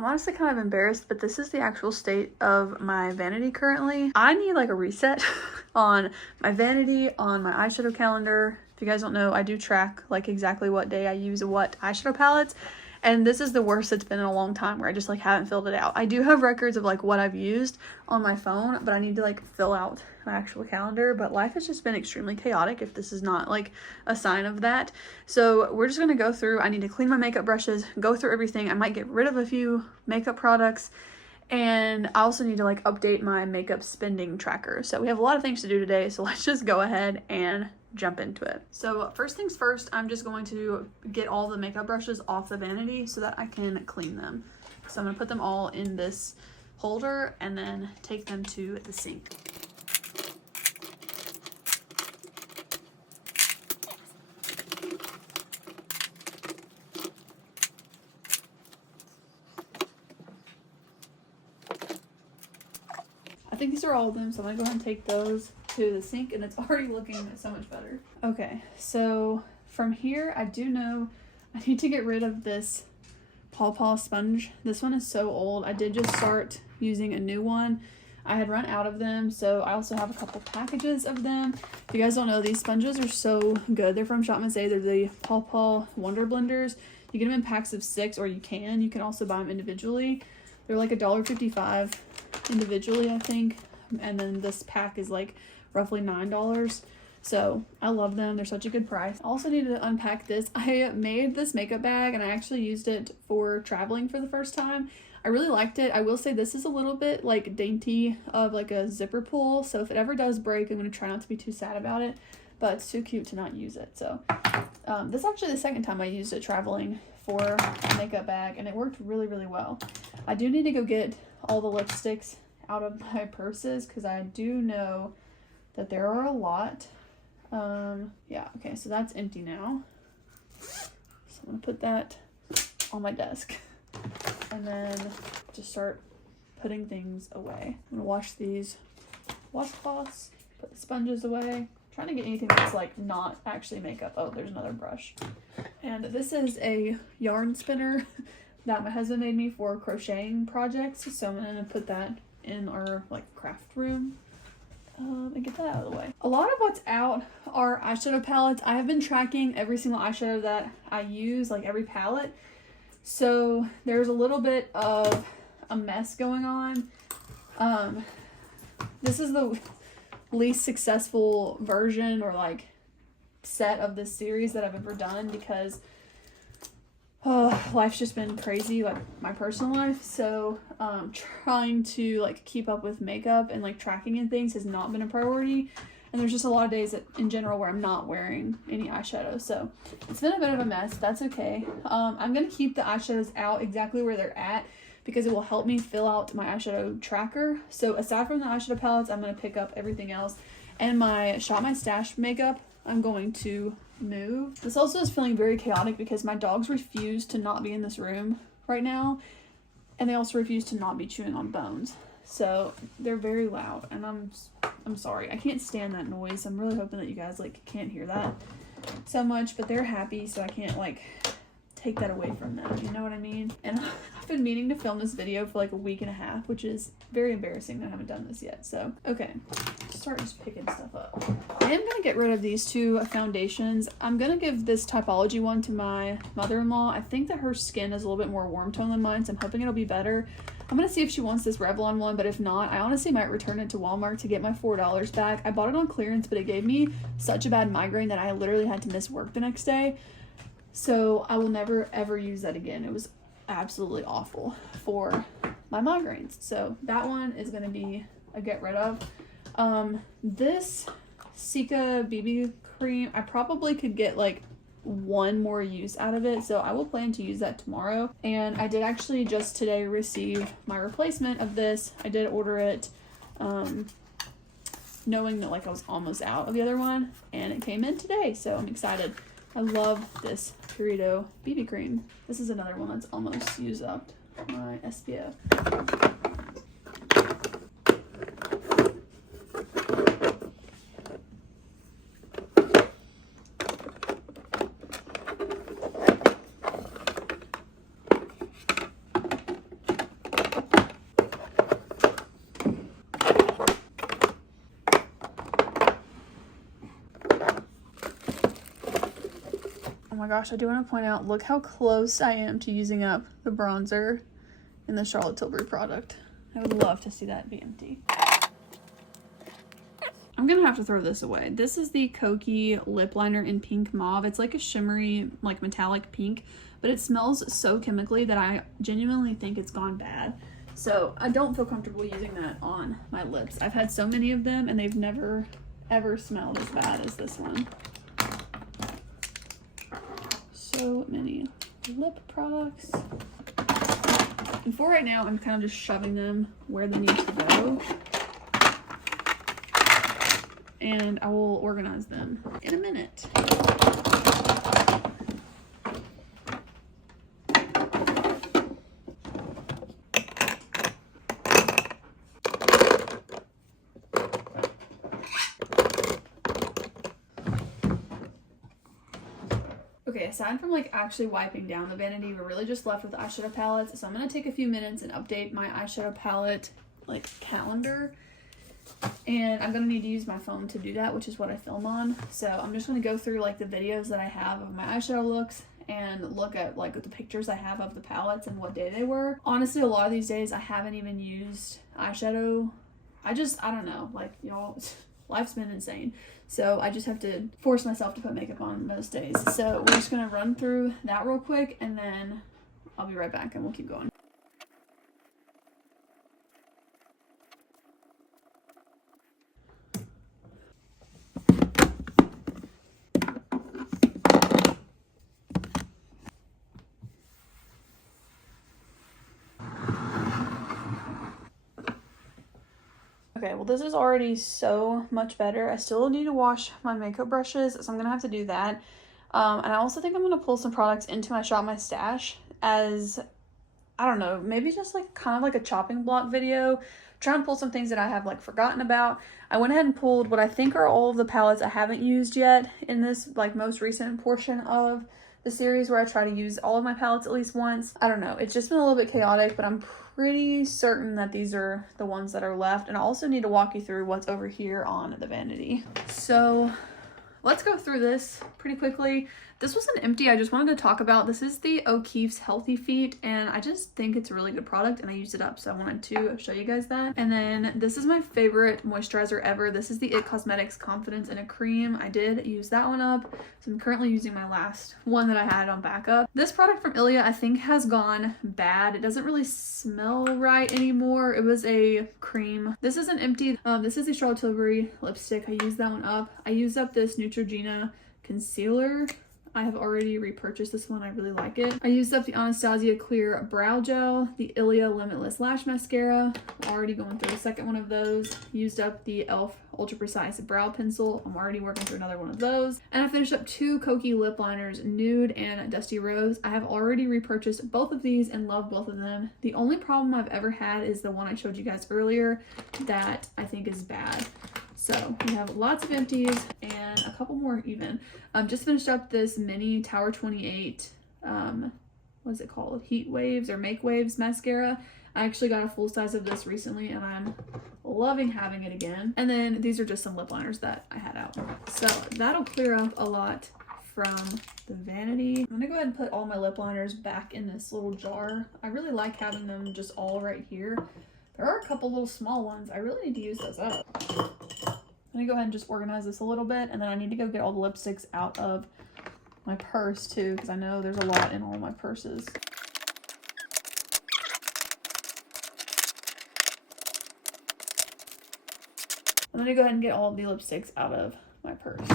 I'm honestly kind of embarrassed, but this is the actual state of my vanity currently. I need like a reset on my vanity, on my eyeshadow calendar. If you guys don't know, I do track like exactly what day I use what eyeshadow palettes. And this is the worst it's been in a long time, where I just like haven't filled it out. I do have records of like what I've used on my phone, but I need to like fill out my actual calendar. But life has just been extremely chaotic, if this is not like a sign of that. So we're just gonna go through. I need to clean my makeup brushes, go through everything. I might get rid of a few makeup products, and I also need to like update my makeup spending tracker. So we have a lot of things to do today, so let's just go ahead and jump into it. So first things first, I'm just going to get all the makeup brushes off the vanity so that I can clean them. So I'm gonna put them all in this holder and then take them to the sink. I think these are all of them, so I'm gonna go ahead and take those to the sink, and it's already looking so much better. Okay, so from here, I do know I need to get rid of this Paw sponge. This one is so old. I did just start using a new one. I had run out of them, so I also have a couple packages of them. If you guys don't know, these sponges are so good. They're from Shop Say. They're the Paw Wonder Blenders. You get them in packs of 6, or you can also buy them individually. They're like $1.55 individually, I think, and then this pack is like roughly $9. So I love them. They're such a good price. I also needed to unpack this. I made this makeup bag and I actually used it for traveling for the first time. I really liked it. I will say this is a little bit like dainty of like a zipper pull, so if it ever does break, I'm going to try not to be too sad about it, but it's too cute to not use it. So this is actually the second time I used it traveling for a makeup bag, and it worked really, really well. I do need to go get all the lipsticks out of my purses because I do know that there are a lot. Yeah, okay, so that's empty now. So I'm gonna put that on my desk and then just start putting things away. I'm gonna wash these washcloths, put the sponges away. I'm trying to get anything that's like not actually makeup. Oh, there's another brush. And this is a yarn spinner that my husband made me for crocheting projects, so I'm gonna put that in our like craft room and get that out of the way. A lot of what's out are eyeshadow palettes. I have been tracking every single eyeshadow that I use, like every palette, so there's a little bit of a mess going on. This is the least successful version or like set of this series that I've ever done because life's just been crazy, like my personal life. So trying to like keep up with makeup and like tracking and things has not been a priority, and there's just a lot of days that in general where I'm not wearing any eyeshadow, so it's been a bit of a mess. That's okay. I'm gonna keep the eyeshadows out exactly where they're at because it will help me fill out my eyeshadow tracker. So aside from the eyeshadow palettes, I'm gonna pick up everything else, and my Shop My Stash makeup I'm going to move. This also is feeling very chaotic because my dogs refuse to not be in this room right now, and they also refuse to not be chewing on bones, so they're very loud, and I'm sorry, I can't stand that noise. I'm really hoping that you guys like can't hear that so much, but they're happy, so I can't like take that away from them, you know what I mean? And I've been meaning to film this video for like a week and a half, which is very embarrassing that I haven't done this yet. So okay, start just picking stuff up. I am gonna get rid of these two foundations. I'm gonna give this Typology one to my mother-in-law. I think that her skin is a little bit more warm tone than mine, so I'm hoping it'll be better. I'm gonna see if she wants this Revlon one, but if not, I honestly might return it to Walmart to get my $4 back. I bought it on clearance, but it gave me such a bad migraine that I literally had to miss work the next day. So I will never ever use that again. It was absolutely awful for my migraines. So that one is going to be a get rid of. This Cica BB cream, I probably could get like one more use out of it, so I will plan to use that tomorrow. And I did actually just today receive my replacement of this. I did order it knowing that like I was almost out of the other one, and it came in today, so I'm excited. I love this Purito BB cream. This is another one that's almost used up my SPF. gosh, I do want to point out, look how close I am to using up the bronzer in the Charlotte Tilbury product. I would love to see that be empty. I'm gonna have to throw this away. This is the Kokie lip liner in pink mauve. It's like a shimmery, like metallic pink, but it smells so chemically that I genuinely think it's gone bad. So I don't feel comfortable using that on my lips. I've had so many of them and they've never ever smelled as bad as this one. So many lip products. And for right now, I'm kind of just shoving them where they need to go. And I will organize them in a minute. Okay, aside from like actually wiping down the Vanity, we're really just left with eyeshadow palettes. So I'm gonna take a few minutes and update my eyeshadow palette like calendar. And I'm gonna need to use my phone to do that, which is what I film on. So I'm just gonna go through like the videos that I have of my eyeshadow looks and look at like the pictures I have of the palettes and what day they were. Honestly, a lot of these days I haven't even used eyeshadow. I don't know, like y'all, life's been insane. So I just have to force myself to put makeup on most days. So we're just gonna run through that real quick and then I'll be right back and we'll keep going. Okay, well this is already so much better. I still need to wash my makeup brushes, so I'm gonna have to do that. And I also think I'm gonna pull some products into my Shop My Stash as, I don't know, maybe just like kind of like a chopping block video. Try and pull some things that I have like forgotten about. I went ahead and pulled what I think are all of the palettes I haven't used yet in this like most recent portion of the series where I try to use all of my palettes at least once. I don't know, it's just been a little bit chaotic, but I'm pretty certain that these are the ones that are left. And I also need to walk you through what's over here on the Vanity. So let's go through this pretty quickly. This was an empty I just wanted to talk about. This is the O'Keeffe's Healthy Feet, and I just think it's a really good product and I used it up, so I wanted to show you guys that. And then this is my favorite moisturizer ever. This is the It Cosmetics Confidence in a Cream. I did use that one up, so I'm currently using my last one that I had on backup. This product from Ilia I think has gone bad. It doesn't really smell right anymore. It was a cream. This is an empty. This is the Charlotte Tilbury lipstick. I used that one up. I used up this Neutrogena concealer. I have already repurchased this one. I really like it. I used up the Anastasia Clear Brow Gel, the Ilia Limitless Lash Mascara. I'm already going through the second one of those. Used up the e.l.f. Ultra Precise Brow Pencil. I'm already working through another one of those. And I finished up two Kokie lip liners, Nude and Dusty Rose. I have already repurchased both of these and love both of them. The only problem I've ever had is the one I showed you guys earlier that I think is bad. So we have lots of empties and a couple more even. Just finished up this mini Tower 28, what is it called? Heat Waves or Make Waves mascara. I actually got a full size of this recently and I'm loving having it again. And then these are just some lip liners that I had out. So that'll clear up a lot from the Vanity. I'm gonna go ahead and put all my lip liners back in this little jar. I really like having them just all right here. There are a couple little small ones. I really need to use those up. I'm gonna go ahead and just organize this a little bit, and then I need to go get all the lipsticks out of my purse too, because I know there's a lot in all my purses. I'm gonna go ahead and get all of the lipsticks out of my purse.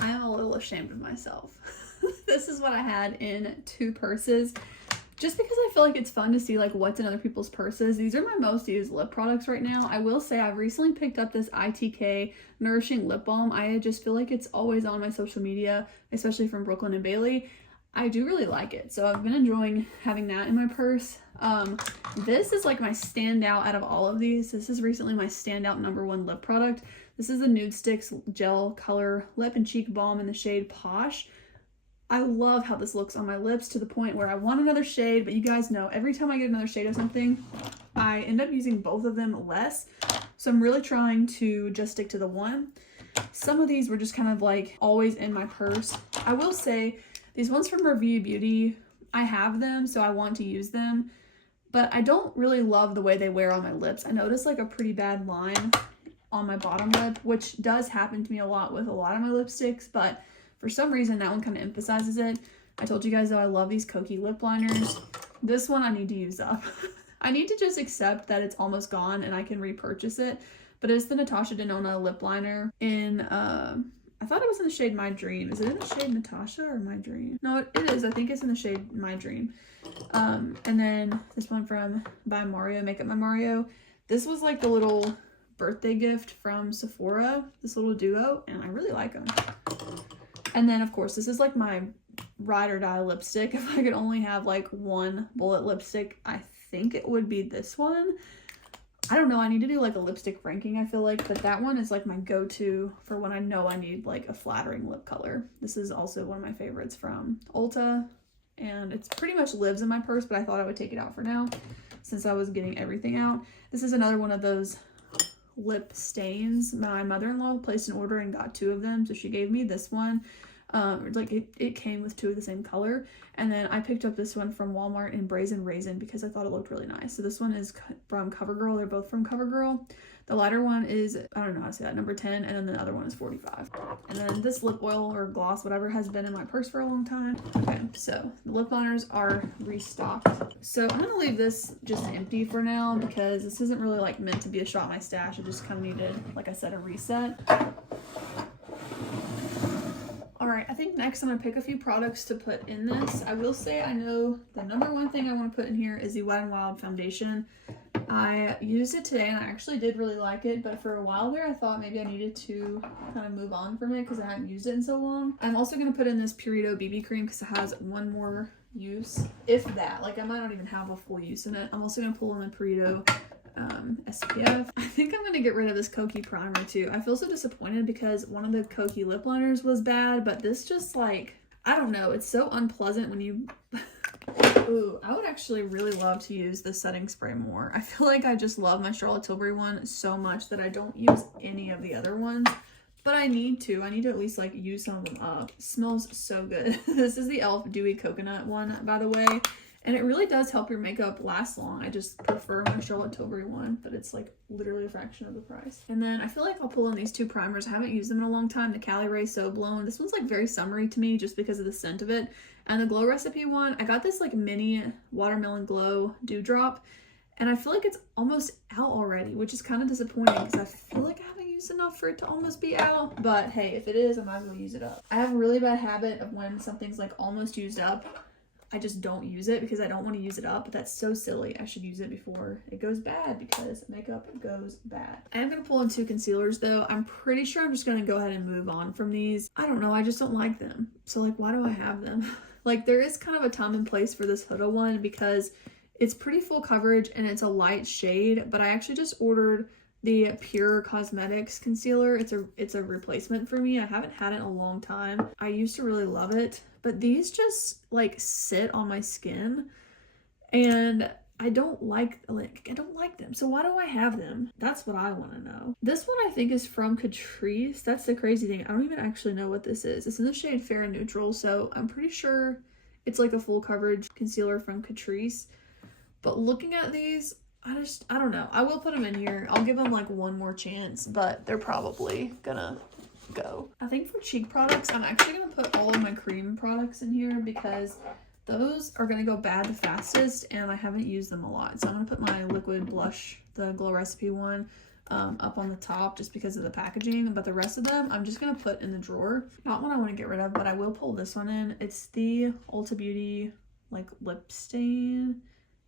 I am a little ashamed of myself. This is what I had in two purses. Just because I feel like it's fun to see like what's in other people's purses. These are my most used lip products right now. I will say I've recently picked up this ITK Nourishing Lip Balm. I just feel like it's always on my social media, especially from Brooklyn and Bailey. I do really like it. So I've been enjoying having that in my purse. This is like my standout out of all of these. This is recently my standout #1 lip product. This is the Nude Sticks Gel Color Lip and Cheek Balm in the shade Posh. I love how this looks on my lips to the point where I want another shade, but you guys know every time I get another shade of something, I end up using both of them less. So I'm really trying to just stick to the one. some of these were just kind of like always in my purse. I will say these ones from Review Beauty, I have them, so I want to use them, but I don't really love the way they wear on my lips. I noticed like a pretty bad line on my bottom lip, which does happen to me a lot with a lot of my lipsticks, but for some reason that one kind of emphasizes it. I told you guys though I love these Kokie lip liners. This one I need to use up. I need to just accept that it's almost gone and I can repurchase it. But it's the Natasha Denona lip liner in, I thought it was in the shade My Dream. Is it in the shade Natasha or My Dream? No, it is. I think it's in the shade My Dream. And then this one from by Mario, Makeup by Mario. This was like the little birthday gift from Sephora, this little duo, and I really like them. And then of course, this is like my ride or die lipstick. If I could only have like one bullet lipstick, I think it would be this one. I don't know, I need to do like a lipstick ranking, I feel like, but that one is like my go-to for when I know I need like a flattering lip color. This is also one of my favorites from Ulta, and it's pretty much lives in my purse, but I thought I would take it out for now since I was getting everything out. This is another one of those lip stains. My mother-in-law placed an order and got 2 of them, so she gave me this one. Like it came with 2 of the same color, and then I picked up this one from Walmart in Brazen Raisin because I thought it looked really nice. So this one is from CoverGirl. They're both from CoverGirl. The lighter one is, I don't know how to say that, number 10, and then the other one is 45. And then this lip oil or gloss, whatever, has been in my purse for a long time. Okay, so the lip liners are restocked. So I'm gonna leave this just empty for now because this isn't really like meant to be a shot in my stash. It just kind of needed, like I said, a reset. Alright, I think next I'm going to pick a few products to put in this. I will say I know the number one thing I want to put in here is the Wet n Wild foundation. I used it today and I actually did really like it, but for a while there I thought maybe I needed to kind of move on from it because I hadn't used it in so long. I'm also going to put in this Purito BB cream because it has one more use, if that. Like I might not even have a full use in it. I'm also going to pull in the Purito SPF. I think I'm gonna get rid of this Kokie primer too. I feel so disappointed because one of the Kokie lip liners was bad, but this just like, I don't know, it's so unpleasant when you ooh, I would actually really love to use the setting spray more. I feel like I just love my Charlotte Tilbury one so much that I don't use any of the other ones, but I need to at least like use some of them up. It smells so good. This is the e.l.f. Dewy Coconut one, by the way. And it really does help your makeup last long. I just prefer my Charlotte Tilbury one, but it's like literally a fraction of the price. And then I feel like I'll pull in these 2 primers. I haven't used them in a long time. The Cali Ray So Blown. This one's like very summery to me just because of the scent of it. And the Glow Recipe one, I got this like mini Watermelon Glow Dewdrop. And I feel like it's almost out already, which is kind of disappointing because I feel like I haven't used enough for it to almost be out. But hey, if it is, I might as well use it up. I have a really bad habit of when something's like almost used up, I just don't use it because I don't want to use it up, but that's so silly. I should use it before it goes bad because makeup goes bad. I am going to pull in 2 concealers though. I'm pretty sure I'm just going to go ahead and move on from these. I don't know, I just don't like them. So like, why do I have them? Like there is kind of a time and place for this Huda one because it's pretty full coverage and it's a light shade, but I actually just ordered the Pure Cosmetics concealer. It's a replacement for me. I haven't had it in a long time. I used to really love it, but these just like sit on my skin and I don't like them. So why do I have them? That's what I want to know. This one I think is from Catrice. That's the crazy thing. I don't even actually know what this is. It's in the shade Fair and Neutral, so I'm pretty sure it's like a full coverage concealer from Catrice. But looking at these, I don't know. I will put them in here. I'll give them like one more chance, but they're probably gonna go. I think for cheek products, I'm actually gonna put all of my cream products in here because those are gonna go bad the fastest and I haven't used them a lot. So I'm gonna put my liquid blush, the Glow Recipe one, up on the top just because of the packaging, but the rest of them I'm just gonna put in the drawer. Not one I want to get rid of, but I will pull this one in. It's the Ulta Beauty like lip stain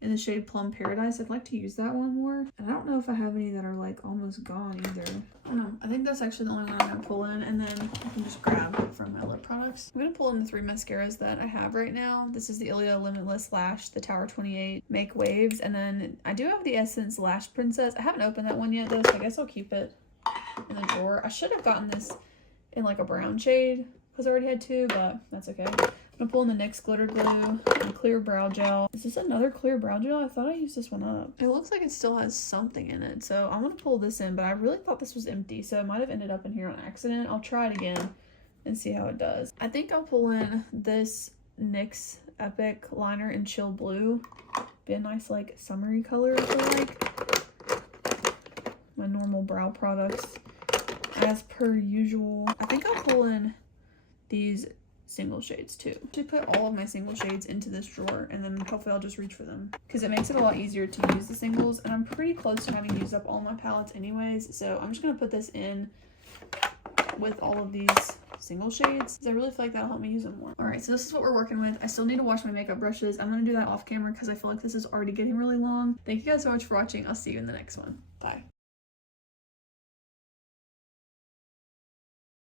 in the shade Plum Paradise. I'd like to use that one more. And I don't know if I have any that are like almost gone either. I don't know. I think that's actually the only one I'm gonna pull in, and then I can just grab from my lip products. I'm gonna pull in the 3 mascaras that I have right now. This is the Ilia Limitless Lash, the Tower 28 Make Waves, and then I do have the Essence Lash Princess. I haven't opened that one yet though, so I guess I'll keep it in the drawer. I should have gotten this in like a brown shade because I already had 2, but that's okay. I'm gonna pull in the NYX glitter glue and clear brow gel. Is this another clear brow gel? I thought I used this one up. It looks like it still has something in it, so I'm gonna pull this in, but I really thought this was empty, so it might have ended up in here on accident. I'll try it again and see how it does. I think I'll pull in this NYX Epic liner in Chill Blue. Be a nice like summery color, I feel like. My normal brow products as per usual. I think I'll pull in these single shades too. I should put all of my single shades into this drawer, and then hopefully I'll just reach for them because it makes it a lot easier to use the singles, and I'm pretty close to having used up all my palettes anyways, so I'm just gonna put this in with all of these single shades because I really feel like that'll help me use them more. All right, so this is what we're working with. I still need to wash my makeup brushes. I'm gonna do that off camera because I feel like this is already getting really long. Thank you guys so much for watching. I'll see you in the next one. Bye.